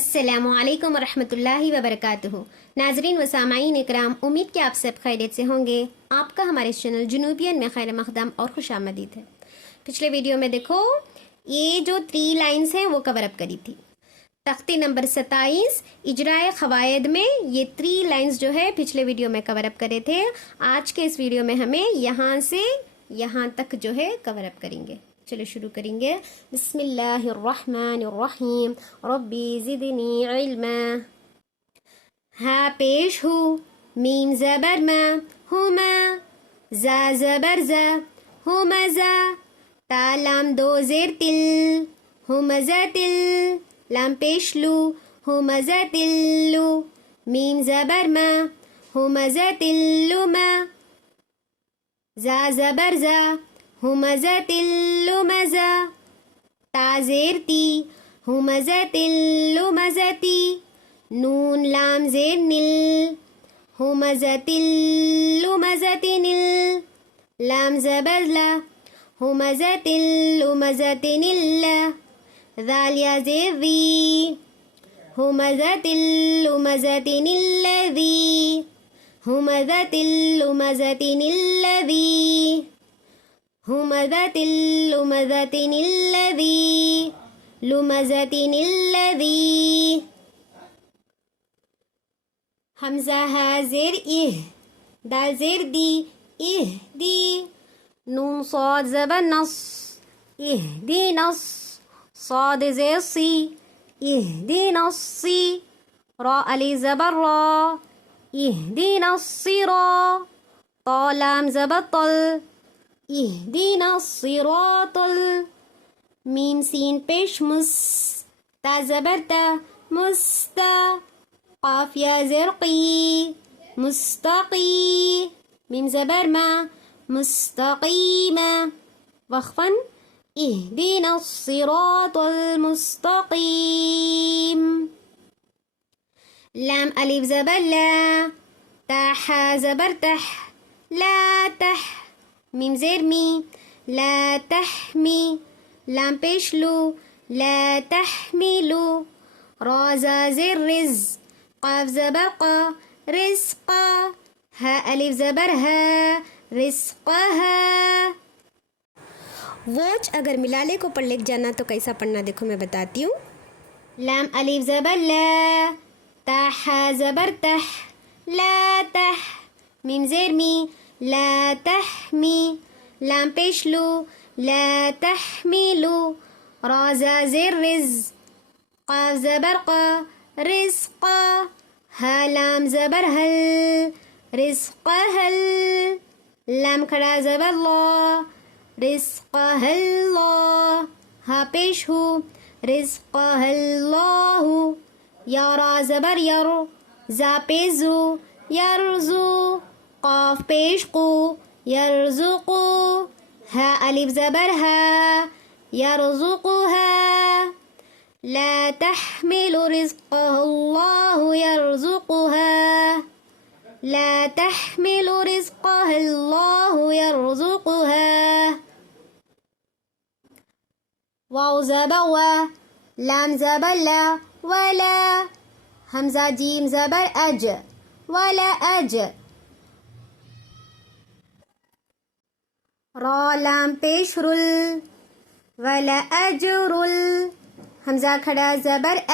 السلام علیکم ورحمۃ اللہ وبرکاتہ۔ ناظرین و سامعین اکرام، امید کہ آپ سب خیریت سے ہوں گے۔ آپ کا ہمارے چینل جنوبین میں خیر مقدم اور خوش آمدید ہے۔ پچھلے ویڈیو میں دیکھو، یہ جو 3 لائنز ہیں وہ کور اپ کری تھی۔ تختی نمبر 27 اجرائے قواعد میں یہ 3 لائنز جو ہے پچھلے ویڈیو میں کور اپ کرے تھے۔ آج کے اس ویڈیو میں ہمیں یہاں سے یہاں تک جو ہے کور اپ کریں گے۔ چلو شروع کریں گے۔ بسم اللہ الرحمن الرحیم، ربی زدنی علما۔ ہا پیش ہو، میم زبر ما، ہما، زا زبر زا، ہمزا، تا لام 2 زیر تل، ہمزا تل، لام پیش لو، ہمزا تلو، میم زبر ما، ہمزا تلو ما، زا زبر زا، ہمزہ تلو مزہ، تا زیر تی، ہمزہ تلو مزتی، نون لام زیر نل، ہمزہ تلو مزتی نل، لام زبر لا، ہمزہ تلو مزتی نل، ذال یا زیر ذی، ہمزہ تلو مزتی نل ذی، ہمزہ تلو مزتی نل ذی، ہمزة لمزة الذي، لمزة الذي، حمزہ ہا زیر اہ، دال زیر دی، اہ دی، نون صاد زبر نص، اہ دی نص، صاد زیر سی، اہ دی نصی، را علی زبر را، اہ دی نصی را، طا لام زبر طل، اہدینا الصراط میم سین پیش مس، تا زبر تا، مستا، قاف یا زیر قی، مستقی، میم زبر ما، مستقیما، وقفاً اہدینا الصراط المستقیم، لام الف زبر لا، تا حا زبر تح، لا تح، میم زیر می، لا تحمی، لام پیش لو، لا تحملو، را زا زیر رز، قاف زبر قا، رزقا، ہا الف زبر ہا، رزقہا۔ ووچ اگر ملالے کو پڑھ لکھ جانا تو کیسا پڑھنا دیکھو میں بتاتی ہوں۔ لام الف زبر لا، تا حا زبر تح، لا تح، میم زیر می، لا تحمی، لام پیش لو، لا تحملو، را زا زیر رز، قاف زبر قا، رزقا، ہا لام زبر ہل، رزقہل، لام کھڑا زبر لا، رزقہل، ہا پیش ہو، رزقہل، یا را زبر یر، زا پیزو، یرزو، قاف پیش قو، یرزقو، ہا الف زبر ہا، یرزقها، لا تحمل رزقها الله يرزقها، لا تحمل رزقها الله يرزقها، واو زبر وا، لام زبر لا، ولا، حمزہ جیم زبر اج، ولا اج، را لام پیش رل، ولا اجرل، حمزہ کھڑا زبر آ،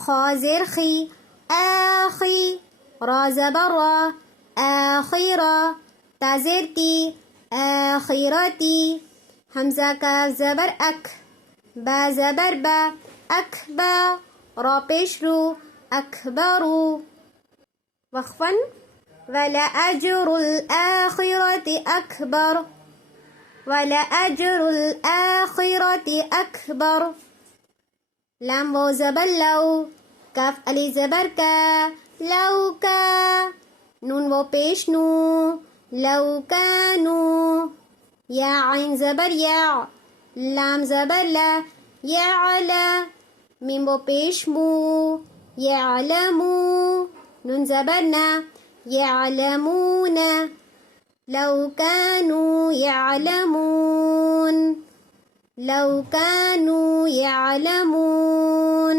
خا زیر خی، آخی، را زبر را، آخرا، تا زیر تی، آخرتی، حمزہ کاف زبر اک، با زبر با، اکبا، را پیش رو، اکبرو، وقفاً وَلَأَجْرُ الْآخِرَةِ أَكْبَرُ، وَلَأَجْرُ الْآخِرَةِ أَكْبَرُ، لام و زبر لو، کاف علی زبر کا، لو کا، نون و پیش نو، لو کانو، یا عین زبر یا، لام زبر لا، یعلا، میم و پیش مو، یعلمو، نون زبر نا، يعلمون، لو كانوا يعلمون، لو كانوا يعلمون،